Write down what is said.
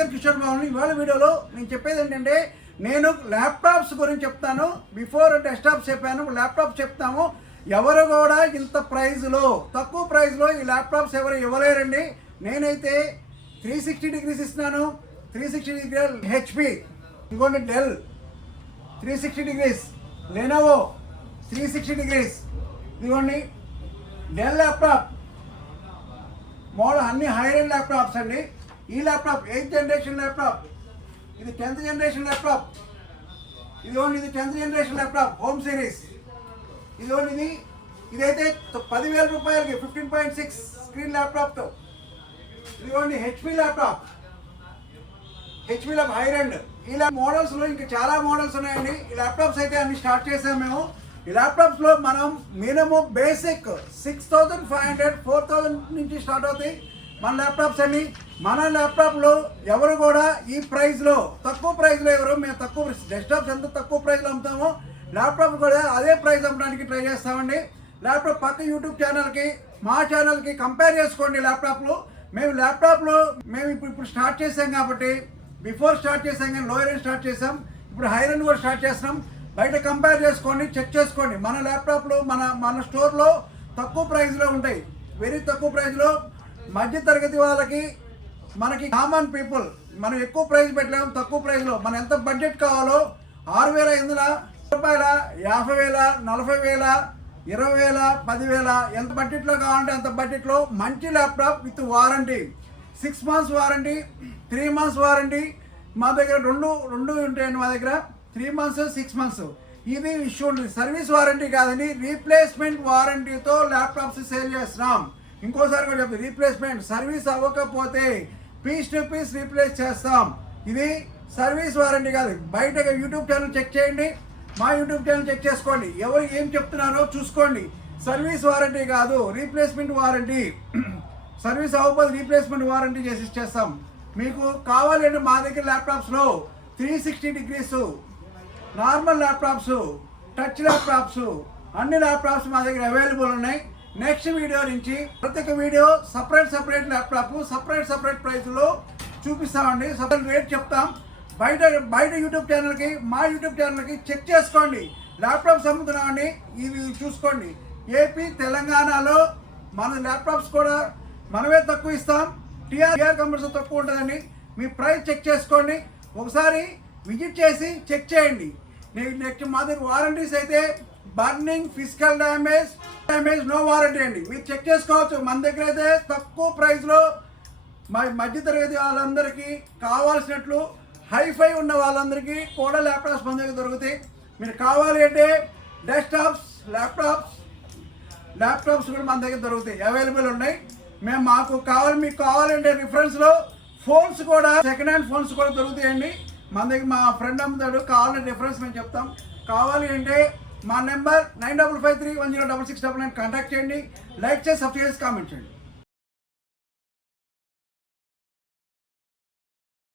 శేఖర్ కిషోర్ బాబుని ఇవాళ వీడియోలో నేను చెప్పేది ఏంటంటే నేను ల్యాప్టాప్స్ గురించి చెప్తాను. బిఫోర్ డెస్క్టాప్ చెప్పాను ల్యాప్టాప్ చెప్తాము. ఎవరు కూడా ఇంత ప్రైజ్లో తక్కువ ప్రైజ్లో ఈ ల్యాప్టాప్స్ ఎవరు ఇవ్వలేరండి. నేనైతే త్రీ సిక్స్టీ డిగ్రీస్ ఇస్తున్నాను. త్రీ సిక్స్టీ డిగ్రీ హెచ్పి ఇంకోటి Dell three sixty degrees Lenovo three sixty degrees ఇదిగోండి. డెల్ ల్యాప్టాప్ మోడల్ అన్ని హై ఎండ్ ల్యాప్టాప్స్ అండి. ఈ ల్యాప్టాప్ ఎయిత్ జనరేషన్ ల్యాప్టాప్. ఇది టెన్త్ జనరేషన్ ల్యాప్టాప్. ఇదిగోండి ఇది tenth generation laptop home series. ఇది ఇది. ఇదైతే పదివేల రూపాయలకి ఫిఫ్టీన్ పాయింట్ సిక్స్ స్క్రీన్ ల్యాప్టాప్తో. ఇది only HP laptop. HP lap higher and ఇలా మోడల్స్లో ఇంకా చాలా మోడల్స్ ఉన్నాయండి. ఈ ల్యాప్టాప్స్ అయితే అన్ని స్టార్ట్ చేసాం మేము. ఈ ల్యాప్టాప్స్లో మనం minimum basic six thousand five hundred four thousand నుంచి స్టార్ట్ అవుతాయి. మన ల్యాప్టాప్స్ అన్ని మన ల్యాప్టాప్లో ఎవరు కూడా ఈ ప్రైస్లో తక్కువ ప్రైస్లో ఎవరు మేము తక్కువ డెస్క్టాప్స్ ఎంత తక్కువ ప్రైస్లో అమ్ముతామో ల్యాప్టాప్ కూడా అదే ప్రైస్ అమ్మడానికి ట్రై చేస్తామండి. ల్యాప్టాప్ పక్క యూట్యూబ్ ఛానల్కి మా ఛానల్కి కంపేర్ చేసుకోండి ల్యాప్టాప్లు మేము ల్యాప్టాప్లో మేము ఇప్పుడు ఇప్పుడు స్టార్ట్ చేసాం కాబట్టి బిఫోర్ స్టార్ట్ చేసాం కానీ లోయర్ ఎండ్ స్టార్ట్ చేసాం. ఇప్పుడు హైర్ ఎండ్ కూడా స్టార్ట్ చేస్తున్నాం. బయట కంపేర్ చేసుకోండి చెక్ చేసుకోండి. మన ల్యాప్టాప్లు మన మన స్టోర్లో తక్కువ ప్రైస్లో ఉంటాయి. వెరీ తక్కువ ప్రైస్లో మధ్య తరగతి వాళ్ళకి మనకి కామన్ పీపుల్ మనం ఎక్కువ ప్రైస్ పెట్టలేము తక్కువ ప్రైస్లో మనం ఎంత బడ్జెట్ కావాలో ఆరు వేల ఎనిమిది రూపాయల యాభై వేల నలభై వేల ఇరవై వేల పదివేల ఎంత బడ్జెట్లో కావాలంటే అంత బడ్జెట్లో మంచి laptop with warranty six months warranty three months warranty మా దగ్గర రెండు రెండు ఉంటాయండి మా దగ్గర. త్రీ మంత్స్ సిక్స్ మంత్స్ ఇది ఇష్యూ ఉంటుంది సర్వీస్ వారంటీ కాదండి రీప్లేస్మెంట్ వారంటీతో ల్యాప్టాప్స్ సేల్ చేస్తున్నాం. ఇంకోసారి కూడా చెప్తాను రీప్లేస్మెంట్ సర్వీస్ అవ్వకపోతే పీస్ టు పీస్ రీప్లేస్ చేస్తాం. ఇది సర్వీస్ వారంటీ కాదు బయట యూట్యూబ్ ఛానల్ చెక్ చేయండి. మా యూట్యూబ్ ఛానల్ చెక్ చేసుకోండి. ఎవరు ఏం చెప్తున్నారో చూసుకోండి. సర్వీస్ వారంటీ కాదు రీప్లేస్మెంట్ వారంటీ సర్వీస్ అవ్వకపోతే రీప్లేస్మెంట్ వారంటీ చేసి ఇచ్చేస్తాం. మీకు కావాలంటే మా దగ్గర ల్యాప్టాప్స్లో three sixty degrees normal laptops touch laptops అన్ని ల్యాప్టాప్స్ మా దగ్గర అవైలబుల్ ఉన్నాయి. నెక్స్ట్ వీడియో నుంచి ప్రతి ఒక్క video separate separate laptop separate separate ప్రైస్లో చూపిస్తామండి. సపరేట్ రేట్ చెప్తాం. బయట బయట యూట్యూబ్ ఛానల్కి మా యూట్యూబ్ ఛానల్కి చెక్ చేసుకోండి. ల్యాప్టాప్స్ అమ్ముతున్నామండి ఇవి చూసుకోండి. ఏపీ తెలంగాణలో మన ల్యాప్టాప్స్ కూడా మనమే తక్కువ ఇస్తాం. టీఆర్ టీఆర్ కంపెనీస్ తక్కువ ఉంటుందండి. మీ ప్రైస్ చెక్ చేసుకోండి. ఒకసారి విజిట్ చేసి చెక్ చేయండి. నెక్స్ట్ మా దగ్గర వారంటీస్ అయితే burning physical damage damage no warranty అండి. మీరు చెక్ చేసుకోవచ్చు. మన దగ్గర అయితే తక్కువ ప్రైస్లో మధ్యతరగతి వాళ్ళందరికీ కావాల్సినట్లు హైఫై ఉన్న వాళ్ళందరికీ కూడా ల్యాప్టాప్స్ మన దగ్గర దొరుకుతాయి. మీరు కావాలి అంటే డెస్క్టాప్స్ ల్యాప్టాప్స్ ల్యాప్టాప్స్ కూడా మన దగ్గర దొరుకుతాయి. అవైలబుల్ ఉన్నాయి. మేము మాకు కావాలి మీకు కావాలంటే రిఫరెన్స్లో ఫోన్స్ కూడా సెకండ్ హ్యాండ్ ఫోన్స్ కూడా దొరుకుతాయండి. మన దగ్గర మా ఫ్రెండ్ అమ్ముతాడు. కావాలంటే రిఫరెన్స్ మేము చెప్తాం. కావాలి అంటే మా number nine double five three one zero double six double nine. Contact చేయండి. లైక్ చేసి సబ్స్క్రైబ్ చేసి కామెంట్ చేయండి.